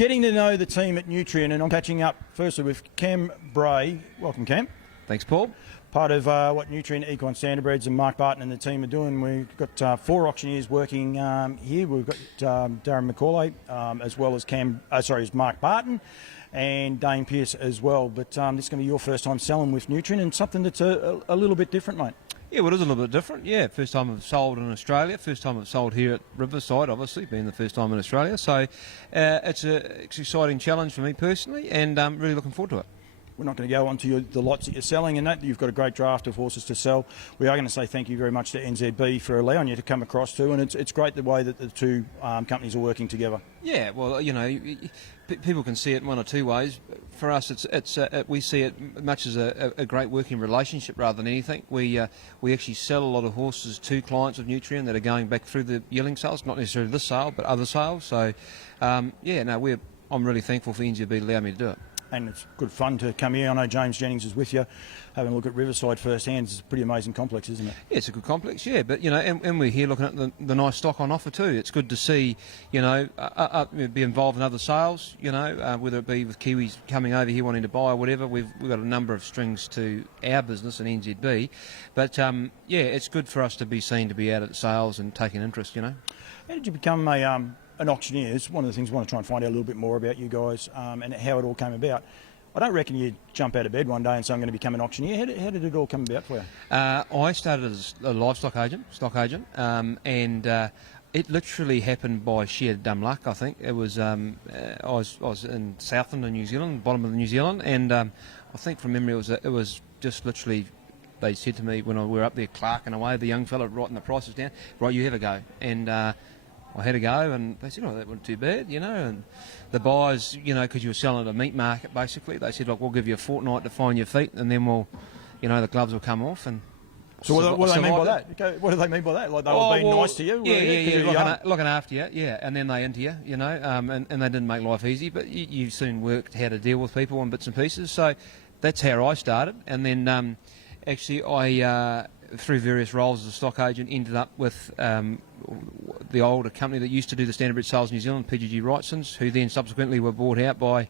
Getting to know the team at Nutrien, and I'm catching up firstly with Cam Bray. Welcome, Cam. Thanks, Paul. Part of what Nutrien, Equine Standardbreds and Mark Barton and the team are doing. We've got 4 auctioneers working here. We've got Darren McCauley, as well as Mark Barton and Dane Pearce as well. But this is going to be your first time selling with Nutrien, and something that's a little bit different, mate. Yeah, well, it is a little bit different. Yeah, first time I've sold in Australia. First time I've sold here at Riverside, obviously, being the first time in Australia. So it's an exciting challenge for me personally, and I'm really looking forward to it. We're not going to go on to the lots that you're selling and that. You've got a great draft of horses to sell. We are going to say thank you very much to NZB for allowing you to come across too, and it's great the way that the two companies are working together. Yeah, well, you know, people can see it in one or two ways. For us, we see it much as a great working relationship rather than anything. We actually sell a lot of horses to clients of Nutrien that are going back through the yearling sales, not necessarily this sale, but other sales. So, I'm really thankful for NZB to allow me to do it. And it's good fun to come here. I know James Jennings is with you, having a look at Riverside firsthand. It's a pretty amazing complex, isn't it? Yeah, it's a good complex, yeah. But, you know, and we're here looking at the nice stock on offer too. It's good to see, you know, be involved in other sales, you know, whether it be with Kiwis coming over here wanting to buy or whatever. We've got a number of strings to our business in NZB. But, yeah, it's good for us to be seen to be out at sales and taking interest, you know. How did you become an auctioneer? Is one of the things we want to try and find out a little bit more about you guys and how it all came about. I don't reckon you jump out of bed one day and say I'm going to become an auctioneer. How did it all come about for you? I started as a livestock stock agent, and it literally happened by sheer dumb luck. I think it was. I was in Southland in New Zealand, bottom of New Zealand, and I think from memory it was just literally. They said to me when we were up there clerking away, the young fella writing the prices down, right, you have a go, and. I had a go, and they said, oh, that wasn't too bad, you know, and the buyers, you know, because you were selling at a meat market, basically, they said, look, we'll give you a fortnight to find your feet, and then we'll, you know, the gloves will come off. And so what do they mean by that? Okay, what do they mean by that? Like they were being nice to you? Yeah, looking after you, yeah, and then they into you, you know, and they didn't make life easy, but you soon worked how to deal with people in bits and pieces, so that's how I started, and then actually I... through various roles as a stock agent, ended up with the older company that used to do the standardbred sales in New Zealand, PGG Wrightsons, who then subsequently were bought out by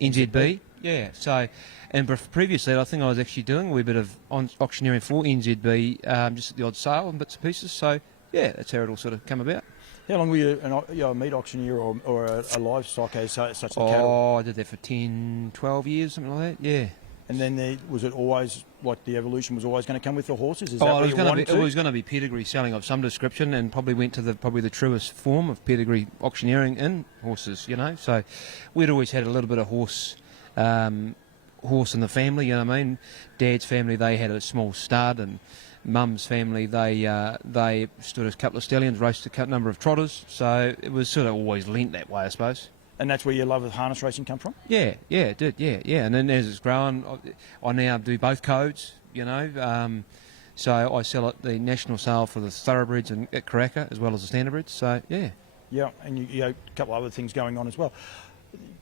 NZB. Yeah, so, and previously I think I was actually doing a wee bit of auctioneering for NZB, just at the odd sale and bits and pieces, so yeah, that's how it all sort of come about. How long were you a meat auctioneer or a livestock as such as cattle? Oh, I did that for 10, 12 years, something like that, yeah. And then was it always like the evolution was always going to come with the horses? Is that it was going to be pedigree selling of some description, and probably went to probably the truest form of pedigree auctioneering in horses. You know, so we'd always had a little bit of horse in the family. You know what I mean? Dad's family, they had a small stud, and Mum's family, they stood as a couple of stallions, raced a number of trotters. So it was sort of always lent that way, I suppose. And that's where your love of harness racing come from? Yeah, it did, yeah. And then as it's grown, I now do both codes, you know. So I sell at the national sale for the thoroughbreds at Karaka as well as the standardbreds, so yeah. Yeah, and you a couple of other things going on as well.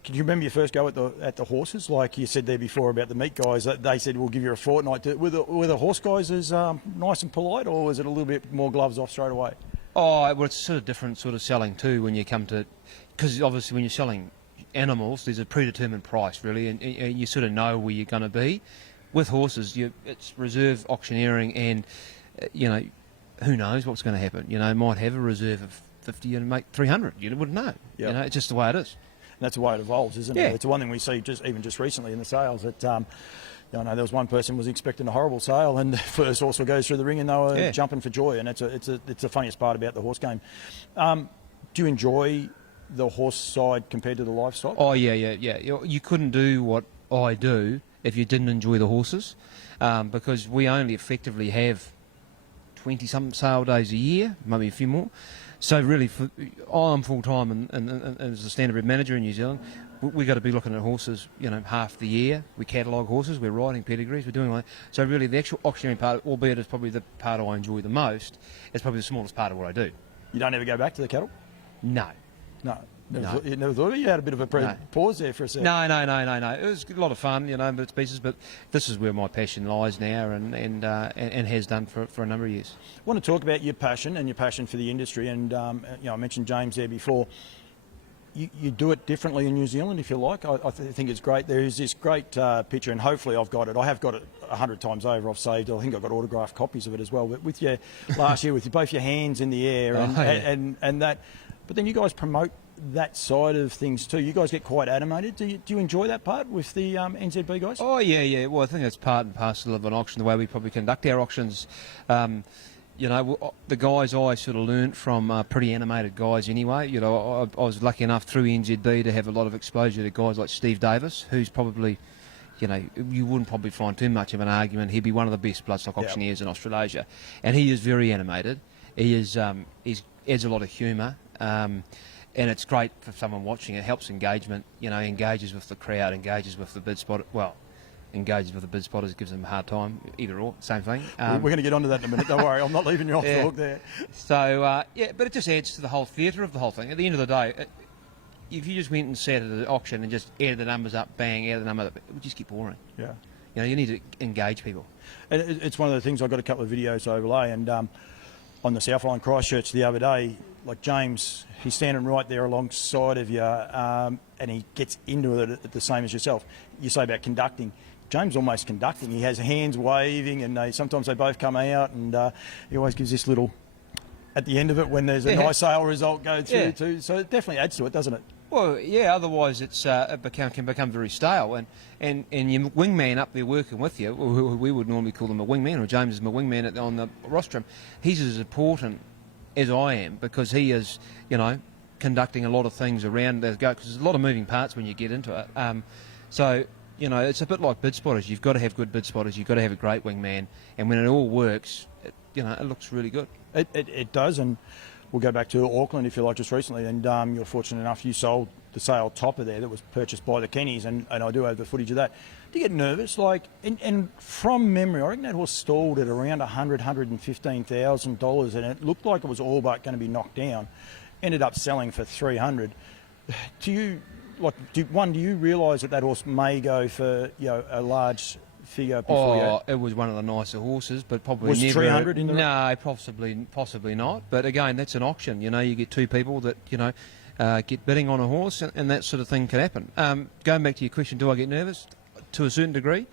Can you remember your first go at the horses? Like you said there before about the meat guys, they said we'll give you a fortnight. Were the horse guys as nice and polite, or was it a little bit more gloves off straight away? Oh, well, it's sort of different sort of selling too when you come to... Because obviously when you're selling animals, there's a predetermined price, really, and you sort of know where you're going to be. With horses, it's reserve auctioneering, and, you know, who knows what's going to happen. You know, might have a reserve of 50 and make 300. You wouldn't know. Yep. You know, it's just the way it is. And that's the way it evolves, isn't it? It's the one thing we see just recently in the sales that... I know there was one person was expecting a horrible sale, and the first horse goes through the ring, and they were jumping for joy. And it's the funniest part about the horse game. Do you enjoy the horse side compared to the livestock? Oh yeah. You couldn't do what I do if you didn't enjoy the horses, because we only effectively have 20-something sale days a year, maybe a few more. So really, I'm full time and as a standardbred manager in New Zealand. We've got to be looking at horses, you know, half the year. We catalogue horses, we're writing pedigrees, we're doing like that. So really the actual auctioneering part, albeit it's probably the part I enjoy the most, it's probably the smallest part of what I do. You don't ever go back to the cattle? No. You never thought of it? You had a bit of a pause there for a second. No. It was a lot of fun, you know, bits and pieces, but this is where my passion lies now and has done for a number of years. I want to talk about your passion for the industry, and you know, I mentioned James there before. you do it differently in New Zealand, if you like. I think it's great. There is this great picture, and hopefully I've got it. I have got it 100 times over. I've saved it. I think I've got autographed copies of it as well. But with your last year, with both your hands in the air and that, but then you guys promote that side of things too. You guys get quite animated. Do you enjoy that part with the NZB guys? Oh yeah. Well, I think it's part and parcel of an auction, the way we probably conduct our auctions. You know, the guys I sort of learnt from pretty animated guys anyway. You know, I was lucky enough through NZB to have a lot of exposure to guys like Steve Davis, who's probably, you know, you wouldn't probably find too much of an argument. He'd be one of the best bloodstock auctioneers in Australasia. And he is very animated. He is, he adds a lot of humour. And it's great for someone watching. It helps engagement. You know, he engages with the crowd, engages with the bid spot. Well, engages with the bid spotters, gives them a hard time. Either or, same thing. We're going to get onto that in a minute. Don't worry, I'm not leaving you off the hook there. So yeah, but it just adds to the whole theatre of the whole thing. At the end of the day, if you just went and sat at the auction and just added the numbers up, bang, added the numbers up, it would just get boring. Yeah. You know, you need to engage people. And it's one of the things. I've got a couple of videos to overlay, and on the South Line Christchurch the other day, like James, he's standing right there alongside of you, and he gets into it at the same as yourself. You say about conducting. James almost conducting. He has hands waving, and sometimes they both come out, and he always gives this little at the end of it when there's a nice sale result go through too. So it definitely adds to it, doesn't it? Well, yeah. Otherwise, it can become very stale, and your wingman up there working with you, who we would normally call them a wingman, or James is my wingman on the rostrum. He's as important as I am, because he is, you know, conducting a lot of things around the go, because there's a lot of moving parts when you get into it. So, you know, it's a bit like bid spotters. You've got to have good bid spotters. You've got to have a great wingman. And when it all works, you know, it looks really good. It does. And we'll go back to Auckland, if you like, just recently. And you're fortunate enough you sold the sale topper there that was purchased by the Kennys. And I do have the footage of that. Do you get nervous? Like, and from memory, I reckon that horse stalled at around $115,000. And it looked like it was all but going to be knocked down. Ended up selling for $300,000. Do you... Like, do you realise that horse may go for, you know, a large figure before you? It was one of the nicer horses, but probably was never. 300 in the No, possibly not. But again, that's an auction. You know, you get two people that, you know, get bidding on a horse, and that sort of thing can happen. Going back to your question, do I get nervous? To a certain degree,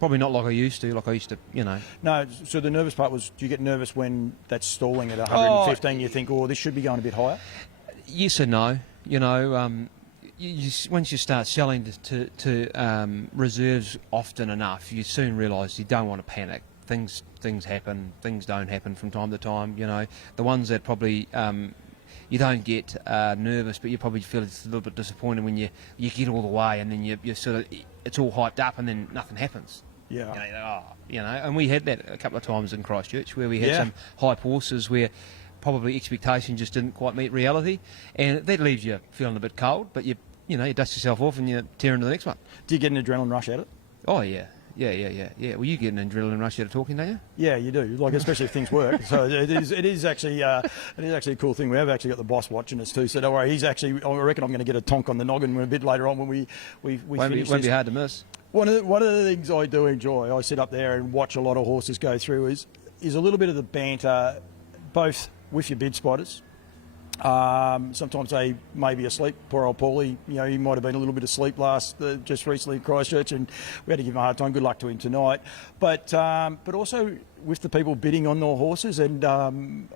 probably not like I used to. Like I used to, you know. No. So the nervous part was, do you get nervous when that's stalling at 115? You think, oh, this should be going a bit higher. Yes and no. You know. Once you start selling to reserves often enough, you soon realise you don't want to panic. Things happen. Things don't happen from time to time. You know, the ones that probably you don't get nervous, but you probably feel it's a little bit disappointed when you get all the way and then you sort of, it's all hyped up and then nothing happens. Yeah. You know, and we had that a couple of times in Christchurch where we had some hype horses where probably expectation just didn't quite meet reality, and that leaves you feeling a bit cold, but you dust yourself off and you tear into the next one. Do you get an adrenaline rush at it? Oh yeah. Well, you get an adrenaline rush out of talking, don't you? Yeah, you do. Like, especially if things work. So it is actually a cool thing. We have actually got the boss watching us too. So don't worry. I reckon I'm going to get a tonk on the noggin a bit later on when we finish. Won't be hard to miss. One of the things I do enjoy, I sit up there and watch a lot of horses go through, is a little bit of the banter, both with your bid spotters. Sometimes they may be asleep. Poor old Paulie, you know, he might have been a little bit asleep just recently in Christchurch, and we had to give him a hard time. Good luck to him tonight. But also with the people bidding on their horses, and I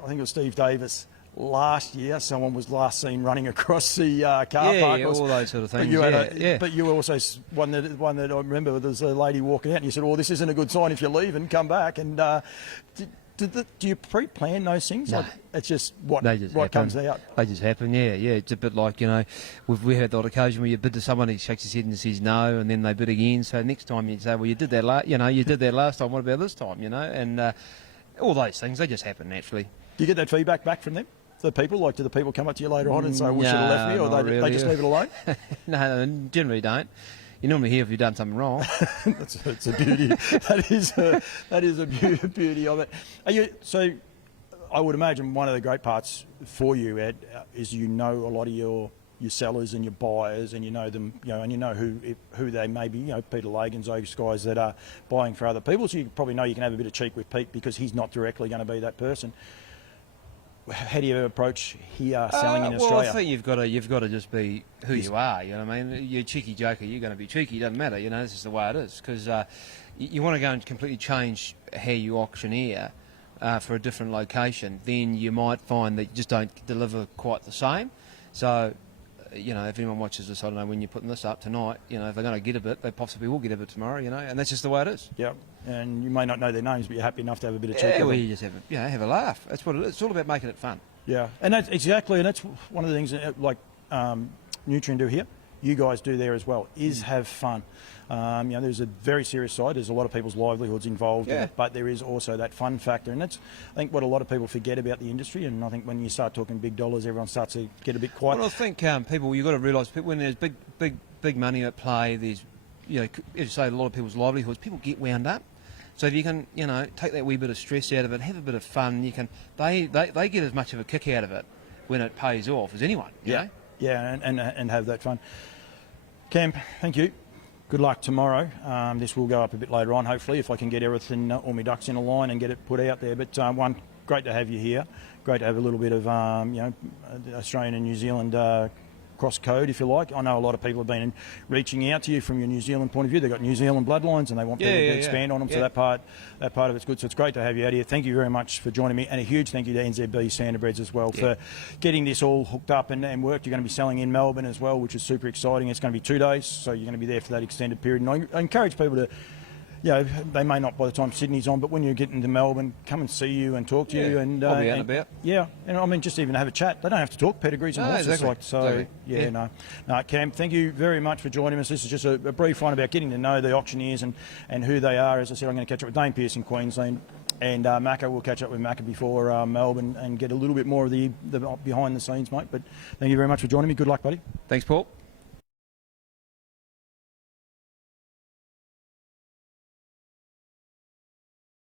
think it was Steve Davis last year. Someone was last seen running across the car park. Yeah, all those sort of things. But you were also one that I remember. There was a lady walking out, and you said, "Oh, this isn't a good sign if you leave and come back." And do you pre-plan those things? No. Like, it's just what comes out. They just happen, yeah. It's a bit like, you know, we had that occasion where you bid to someone, he shakes his head and says no, and then they bid again. So next time you say, well, you did that last time. What about this time? You know, and all those things, they just happen naturally. Do you get that feedback back from them? The people, like, do the people come up to you later on and say, "We should have left me," or they just leave it alone? No, generally don't. You normally hear if you've done something wrong. That's a beauty. that is a beauty of it. So I would imagine one of the great parts for you, Ed, is a lot of your sellers and your buyers, and you know them, you know, and you know who they may be. You know, Peter Lagan's, those guys that are buying for other people. So you probably know you can have a bit of cheek with Pete because he's not directly going to be that person. how do you approach here selling in well, Australia? I think you've got to just be who you are. You know what I mean? You're a cheeky joker. You're going to be cheeky. Doesn't matter. You know, this is the way it is. Because you want to go and completely change how you auctioneer for a different location, then you might find that you just don't deliver quite the same. So, you know, if anyone watches this, I don't know when you're putting this up tonight, you know, if they're going to get a bit, they possibly will get a bit tomorrow, you know, and that's just the way it is. Yep. And you may not know their names, but you're happy enough to have a bit of cheek. Yeah, well, with them. you just have a laugh. That's what it is. It's all about making it fun. Yeah, and that's exactly, and that's one of the things that, like Nutrien do here. You guys do there as well. Is have fun. You know, there's a very serious side. There's a lot of people's livelihoods involved in it, but there is also that fun factor, and that's I think what a lot of people forget about the industry. And I think when you start talking big dollars, everyone starts to get a bit quiet. Well, I think people, you've got to realise when there's big money at play, there's, you know, as you say, a lot of people's livelihoods. People get wound up. So if you can, you know, take that wee bit of stress out of it, have a bit of fun, you can. They get as much of a kick out of it when it pays off as anyone. You know? Yeah, and have that fun. Cam, thank you. Good luck tomorrow. This will go up a bit later on, hopefully, if I can get everything, all my ducks in a line and get it put out there. But one, great to have you here. Great to have a little bit of, you know, Australian and New Zealand cross code, if you like. I know a lot of people have been reaching out to you from your New Zealand point of view. They've got New Zealand bloodlines and they want people to expand on them. So that part of it's good. So it's great to have you out here. Thank you very much for joining me, and a huge thank you to NZB Standardbreds as well for getting this all hooked up and worked. You're going to be selling in Melbourne as well, which is super exciting. It's going to be 2 days, so you're going to be there for that extended period. And I encourage people to, you know, they may not by the time Sydney's on, but when you get into Melbourne, come and see you and talk to you. And I'll be out and about. Yeah, and I mean, just even have a chat. They don't have to talk pedigrees and horses. Exactly. Like, so, exactly. No, Cam, thank you very much for joining us. This is just a brief one about getting to know the auctioneers and who they are. As I said, I'm going to catch up with Dane Pearce in Queensland. And Macca, we'll catch up with Macca before Melbourne and get a little bit more of the behind the scenes, mate. But thank you very much for joining me. Good luck, buddy. Thanks, Paul.